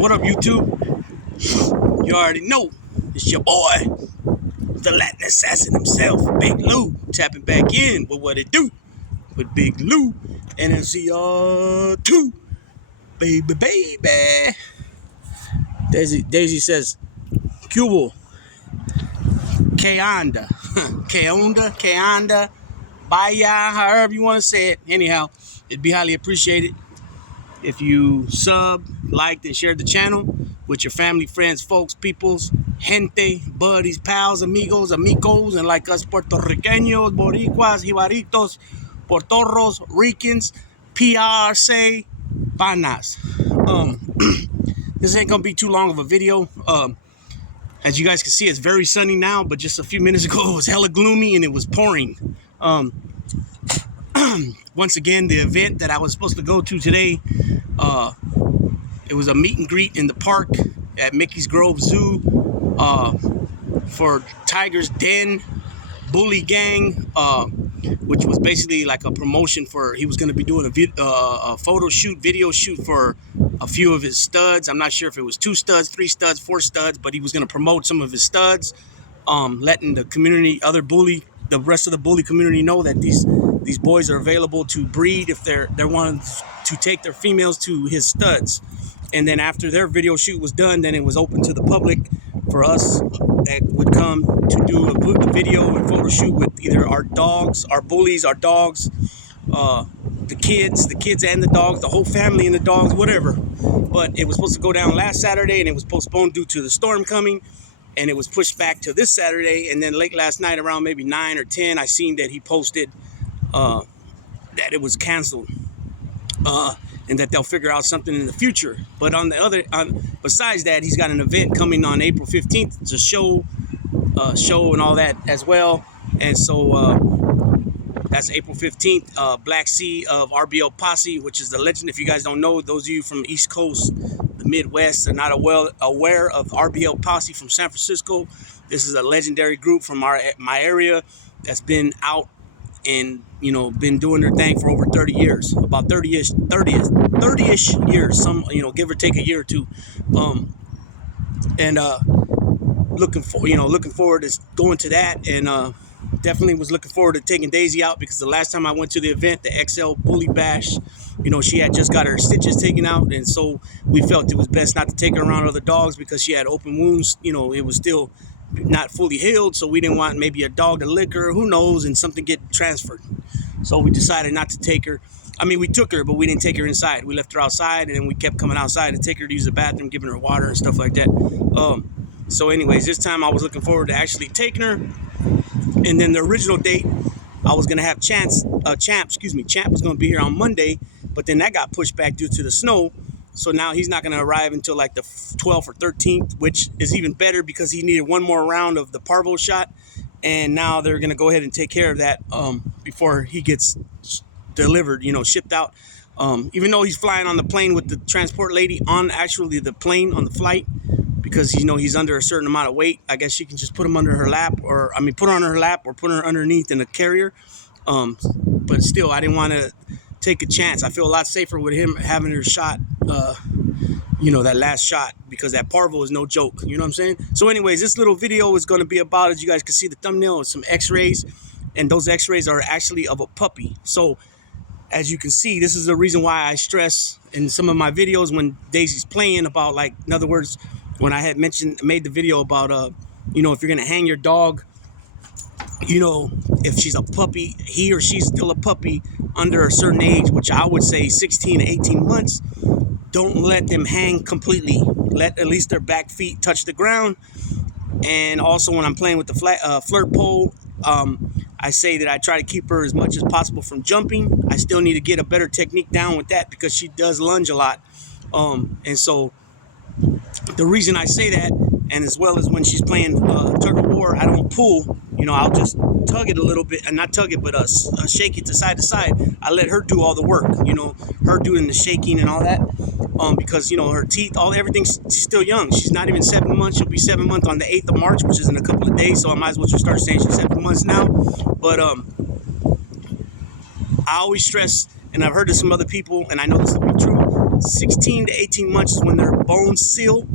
What up, YouTube? You already know it's your boy, the Latin assassin himself, Big Lou, tapping back in with what it do with Big Lou and NCR2, baby. Daisy says, Cubo, que anda, que anda, vaya, however you want to say it. Anyhow, it'd be highly appreciated if you sub, liked, and shared the channel with your family, friends, folks, peoples, gente, buddies, pals, amigos, and like us Puerto Ricanos, Boricuas, Jibaritos, Portorros, Ricans, PRC, Panas. This ain't gonna be too long of a video. As you guys can see, it's very sunny now, but just a few minutes ago it was hella gloomy and it was pouring. Once again, the event that I was supposed to go to today, it was a meet and greet in the park at Mickey's Grove Zoo for Tiger's Den Bully Gang, which was basically like a promotion for, he was going to be doing a photo shoot, video shoot for a few of his studs. I'm not sure if it was 2 studs, 3 studs, 4 studs, but he was going to promote some of his studs, letting the community, the rest of the bully community know that these boys are available to breed if they're wanting to take their females to his studs. And then after their video shoot was done, then it was open to the public for us that would come to do a video and photo shoot with either our dogs, our bullies, our dogs, the kids and the dogs, the whole family and the dogs, whatever. But it was supposed to go down last Saturday and it was postponed due to the storm coming, and it was pushed back to this Saturday. And then late last night around maybe 9 or 10, I seen that he posted that it was canceled, and that they'll figure out something in the future. But besides that, he's got an event coming on April 15th. It's a show and all that as well. And so that's April 15th. Black Sea of RBL Posse, which is the legend. If you guys don't know, those of you from the East Coast, the Midwest, are not aware of RBL Posse from San Francisco. This is a legendary group from my area that's been out and, you know, been doing their thing for over 30 years, about 30-ish years, some, you know, give or take a year or two. Looking forward to going to that, and definitely was looking forward to taking Daisy out, because the last time I went to the event, the XL Bully Bash, you know, she had just got her stitches taken out, and so we felt it was best not to take her around other dogs because she had open wounds. You know, it was still not fully healed, so we didn't want maybe a dog to lick her, who knows, and something get transferred. So we decided not to take her. I mean, we took her, but we didn't take her inside. We left her outside, and then we kept coming outside to take her to use the bathroom, giving her water and stuff like that. So anyways, this time I was looking forward to actually taking her. And then the original date, I was gonna have Champ was gonna be here on Monday, but then that got pushed back due to the snow. So now he's not going to arrive until like the 12th or 13th, which is even better because he needed one more round of the parvo shot. And now they're going to go ahead and take care of that before he gets delivered, you know, shipped out. Even though he's flying on the plane with the transport lady on actually the plane on the flight, because, you know, he's under a certain amount of weight. I guess she can just put him under her lap, or, I mean, put her on her lap or put her underneath in a carrier. But still, I didn't want to take a chance. I feel a lot safer with him having her shot, you know, that last shot, because that parvo is no joke, you know what I'm saying? So anyways, this little video is going to be about, as you guys can see the thumbnail, some x-rays, and those x-rays are actually of a puppy. So as you can see, this is the reason why I stress in some of my videos when Daisy's playing about, like, in other words, when I had made the video about, you know, if you're going to hang your dog, you know, if she's a puppy, he or she's still a puppy under a certain age, which I would say 16 to 18 months, don't let them hang completely. Let at least their back feet touch the ground. And also when I'm playing with the flirt pole, I say that I try to keep her as much as possible from jumping. I still need to get a better technique down with that because she does lunge a lot. And so the reason I say that, and as well as when she's playing tug of war, I don't pull. You know, I'll just tug it a little bit, and not tug it, but shake it to side. I let her do all the work. You know, her doing the shaking and all that, because, you know, her teeth, everything's still young. She's not even 7 months. She'll be 7 months on the 8th of March, which is in a couple of days. So I might as well just start saying she's 7 months now. But I always stress, and I've heard of some other people, and I know this to be true, 16 to 18 months is when their bones seal,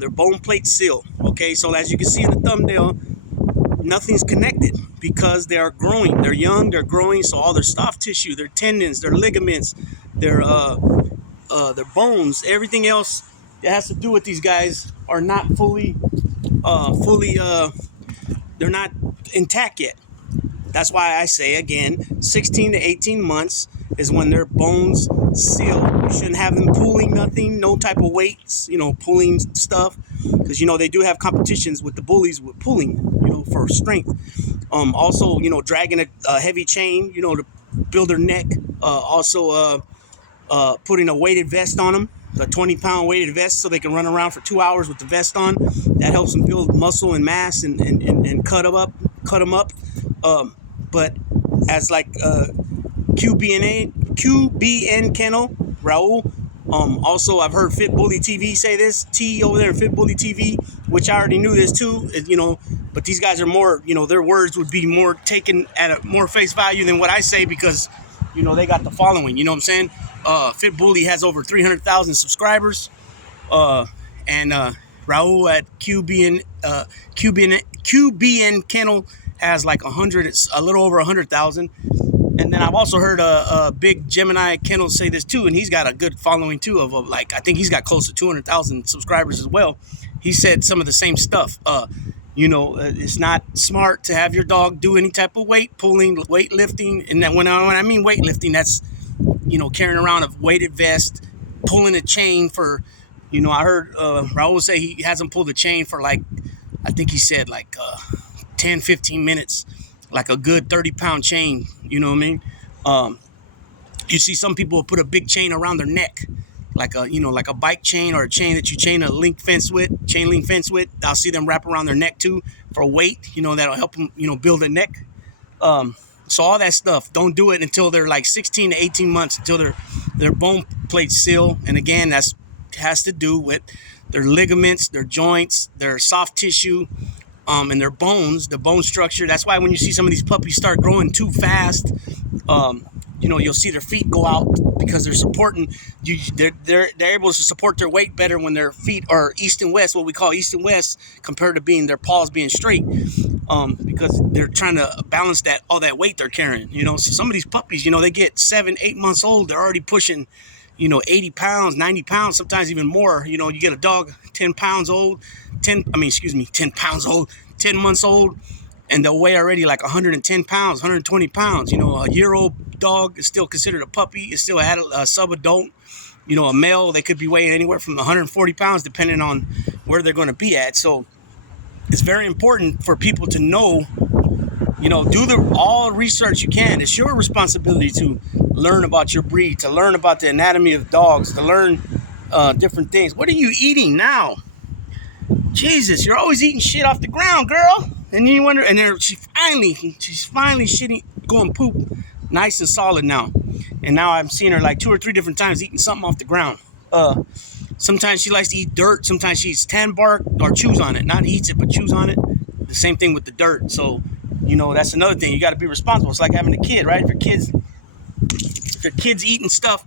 their bone plates seal. Okay, so as you can see in the thumbnail, nothing's connected because they are growing. They're young, they're growing, so all their soft tissue, their tendons, their ligaments, their bones, everything else that has to do with these guys are not they're not intact yet. That's why I say again, 16 to 18 months is when their bones seal. You shouldn't have them pulling nothing, no type of weights, pulling stuff, because they do have competitions with the bullies with pulling, for strength. Also, dragging a heavy chain, to build their neck. Also, putting a weighted vest on them, a 20-pound weighted vest, so they can run around for 2 hours with the vest on. That helps them build muscle and mass and cut them up. But as like QBN Kennel, Raul. Also, I've heard Fit Bully TV say this. T over there, Fit Bully TV, which I already knew this too. But these guys are more, their words would be more taken at a more face value than what I say, because, they got the following. You know what I'm saying? Fit Bully has over 300,000 subscribers. And Raul at QBN Kennel has like a little over 100,000. And then I've also heard a big Gemini Kennel say this too, and he's got a good following too of I think he's got close to 200,000 subscribers as well. He said some of the same stuff. It's not smart to have your dog do any type of weight pulling, weightlifting, and then when I mean weightlifting, that's carrying around a weighted vest, pulling a chain for, I heard Raul say he hasn't pulled a chain for I think he said 10, 15 minutes, like a good 30-pound chain. You know what I mean? You see some people put a big chain around their neck, like a bike chain, or a chain that you chain a chain link fence with. I'll see them wrap around their neck too for weight, that'll help them, build a neck. So all that stuff, don't do it until they're like 16 to 18 months, until their bone plates seal. And again, that has to do with their ligaments, their joints, their soft tissue, and their bones, the bone structure. That's why when you see some of these puppies start growing too fast, you'll see their feet go out, because they're supporting. They're able to support their weight better when their feet are east and west, what we call east and west, compared to their paws being straight, because they're trying to balance all that weight they're carrying. So some of these puppies, they get 7-8 months old, they're already pushing 80 pounds, 90 pounds, sometimes even more. You get a dog 10 pounds old, 10 pounds old, 10 months old, and they'll weigh already like 110 pounds, 120 pounds. A year-old dog is still considered a puppy. It's still a sub-adult. A male, they could be weighing anywhere from 140 pounds, depending on where they're going to be at. So it's very important for people to know, do all research you can. It's your responsibility to learn about your breed, to learn about the anatomy of dogs, to learn different things. What are you eating now? Jesus, you're always eating shit off the ground, girl. And then you wonder, and then she's finally shitting, going poop, nice and solid now. And now I'm seeing her like 2 or 3 different times eating something off the ground. Sometimes she likes to eat dirt. Sometimes she eats tan bark or chews on it. Not eats it, but chews on it. The same thing with the dirt. So, that's another thing. You got to be responsible. It's like having a kid, right? If your kid's eating stuff,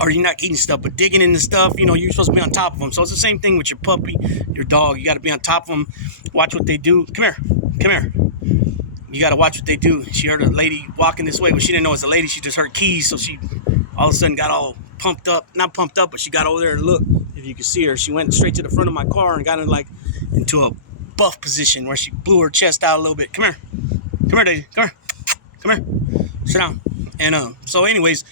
or you're not eating stuff, but digging into stuff, you're supposed to be on top of them. So it's the same thing with your puppy, your dog. You got to be on top of them. Watch what they do. Come here. You got to watch what they do. She heard a lady walking this way, but she didn't know it was a lady. She just heard keys, so she all of a sudden got all pumped up. Not pumped up, but she got over there and looked. If you can see her, she went straight to the front of my car and got into a buff position where she blew her chest out a little bit. Come here, Daisy. Come here. Sit down. And so anyways,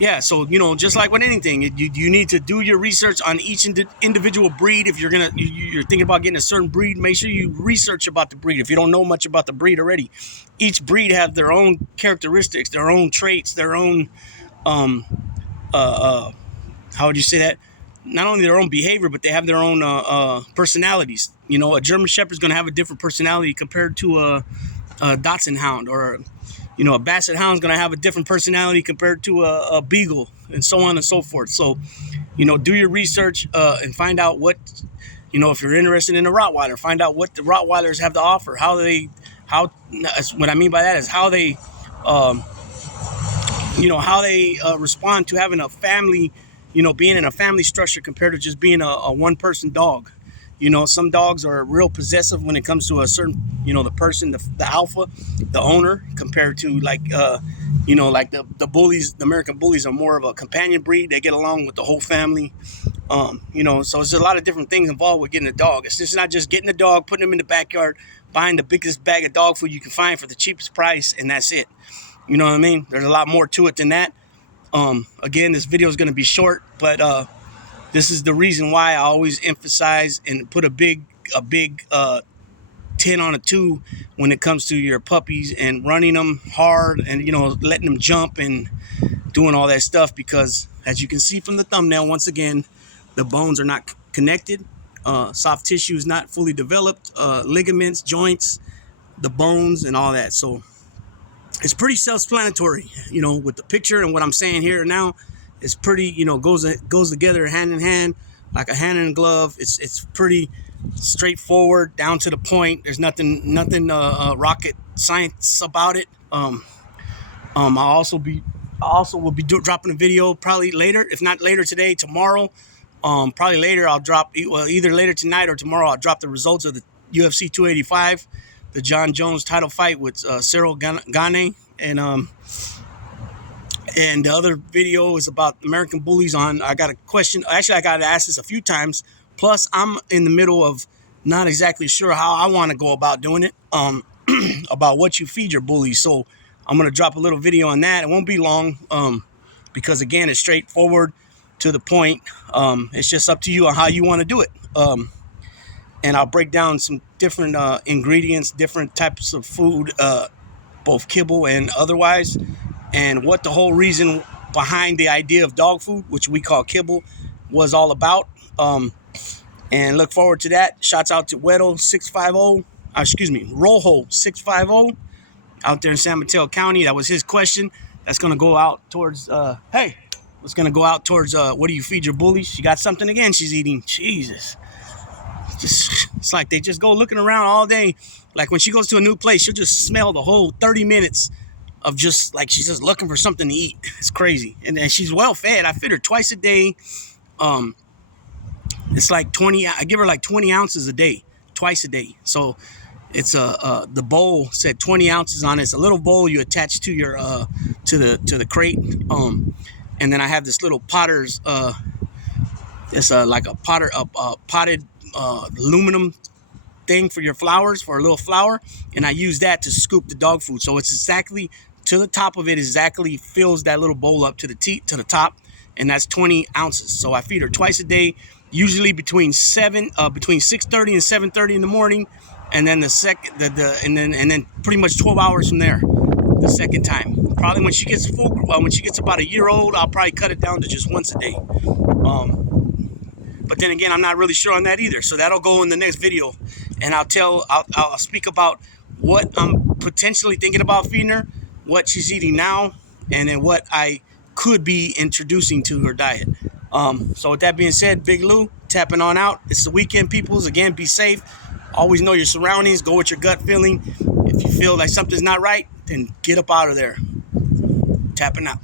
yeah, so, just like with anything, you need to do your research on each individual breed. If you're thinking about getting a certain breed, make sure you research about the breed. If you don't know much about the breed already, each breed have their own characteristics, their own traits, their own, how would you say that? Not only their own behavior, but they have their own personalities. A German Shepherd is going to have a different personality compared to a Dachshund Hound, or a Basset Hound is going to have a different personality compared to a Beagle, and so on and so forth. So, do your research and find out what, if you're interested in a Rottweiler, find out what the Rottweilers have to offer. What I mean by that is how they how they respond to having a family, being in a family structure compared to just being a one-person dog. Some dogs are real possessive when it comes to a certain, the person, the alpha, the owner, compared to like, like the bullies. The American bullies are more of a companion breed. They get along with the whole family. So there's a lot of different things involved with getting a dog. It's just not just getting a dog, putting them in the backyard, buying the biggest bag of dog food you can find for the cheapest price, and that's it. You know what I mean? There's a lot more to it than that. Again, this video is going to be short, but this is the reason why I always emphasize and put a big 10 on a 2 when it comes to your puppies and running them hard and, letting them jump and doing all that stuff, because as you can see from the thumbnail, once again, the bones are not connected. Soft tissue is not fully developed. Ligaments, joints, the bones, and all that. So it's pretty self-explanatory, with the picture and what I'm saying here now. It's pretty, goes together hand in hand, like a hand in a glove. It's pretty straightforward, down to the point. There's nothing rocket science about it. I also will be dropping a video probably later, if not later today, tomorrow. Probably later I'll drop, either later tonight or tomorrow, I'll drop the results of the UFC 285, the John Jones title fight with Cyril Gane, and the other video is about American bullies. I got a question. Actually, I got asked this a few times. Plus, I'm in the middle of not exactly sure how I want to go about doing it, about what you feed your bullies. So I'm going to drop a little video on that. It won't be long, because, again, it's straightforward, to the point. It's just up to you on how you want to do it. And I'll break down some different ingredients, different types of food, both kibble and otherwise, and what the whole reason behind the idea of dog food, which we call kibble, was all about. And look forward to that. Shouts out to Rojo 650 out there in San Mateo County. That was his question. That's going to go out towards, what do you feed your bullies? She got something again she's eating. Jesus. It's like they just go looking around all day. Like when she goes to a new place, she'll just smell the whole 30 minutes of just like she's just looking for something to eat. It's crazy. And she's well fed. I feed her twice a day. It's like 20. I give her like 20 ounces a day, twice a day. So it's the bowl said 20 ounces on it. It's a little bowl you attach to your to the crate. And then I have this little potter's. It's like a potted aluminum thing for your flowers, for a little flower, and I use that to scoop the dog food. So it's exactly to the top of it, exactly fills that little bowl up to the top, and that's 20 ounces. So I feed her twice a day, usually between 6:30 and 7:30 in the morning, and then and then pretty much 12 hours from there, the second time. Probably when she gets when she gets about a year old, I'll probably cut it down to just once a day. But then again, I'm not really sure on that either. So that'll go in the next video, and I'll speak about what I'm potentially thinking about feeding her, what she's eating now, and then what I could be introducing to her diet. So with that being said, Big Lou, tapping on out. It's the weekend, peoples. Again, be safe. Always know your surroundings. Go with your gut feeling. If you feel like something's not right, then get up out of there. Tapping out.